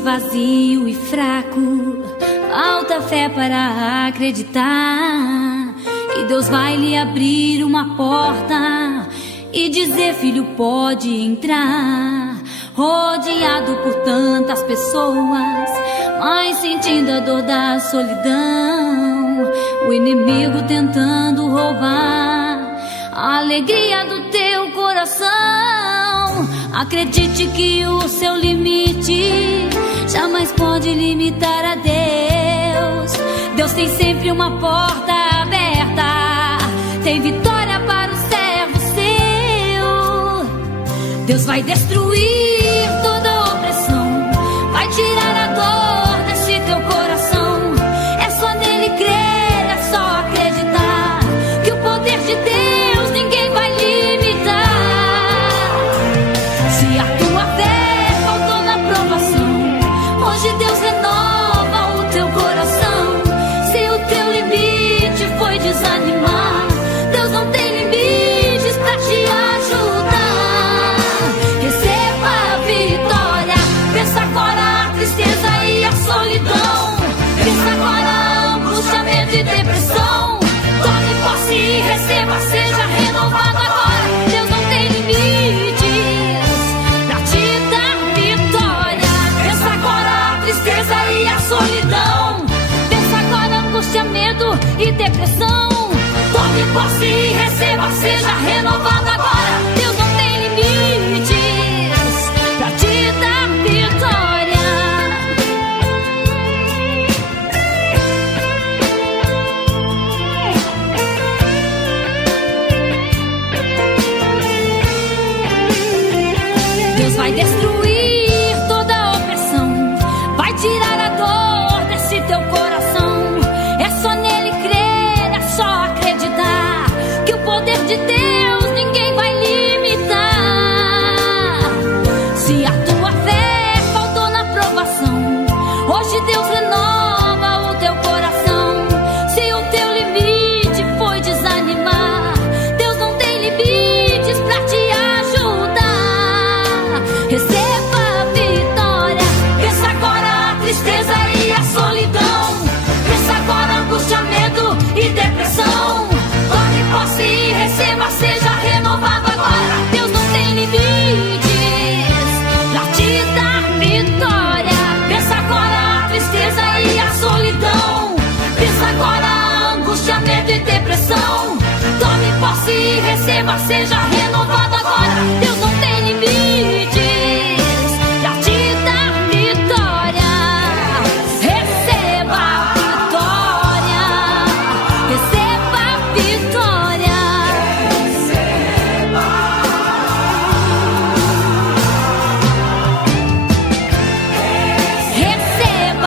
sentes vazio e fraco, falta fé para acreditar que Deus vai lhe abrir uma porta e dizer: filho, pode entrar. Rodeado por tantas pessoas, mas sentindo a dor da solidão, o inimigo tentando roubar a alegria do teu coração. Acredite que o seu limite jamais pode limitar a Deus. Deus tem sempre uma porta aberta, tem vitória para o servo seu. Deus vai destruir toda opressão, vai tirar a dor desse teu coração. É só nele crer, é só acreditar que o poder de Deus ninguém vai limitar. Se a tua fé faltou na provação, hoje Deus renova o teu coração. Se o teu limite foi desanimar, Deus não tem limites pra te ajudar. Receba a vitória, pensa agora a tristeza e a solidão. Pensa agora a angústia, medo e depressão. Tome posse e receba, seja renovado agora. Deus não tem limites pra te dar vitória. Pensa agora a tristeza e a solidão. Pensa agora a angústia, medo e depressão. Tome posse e receba, seja renovado agora. Deus não tem limites pra te dar vitória. Deus vai destruir toda a opressão, vai tirar a dor desse teu coração. É só nele crer, é só acreditar que o poder de Deus ninguém vai limitar. Se a tua fé faltou na provação, hoje Deus renova o teu coração. Se o teu limite foi desanimar, Deus não tem limites pra te ajudar. Receba a vitória, pensa agora a tristeza e a solidão. Pensa agora a angústia, medo e depressão. Tome posse e receba, seja renovado agora. Deus não tem limites pra te dar vitória. Pensa agora a tristeza e a solidão. Pensa agora a angústia, medo e depressão. Tome posse e receba, seja renovado.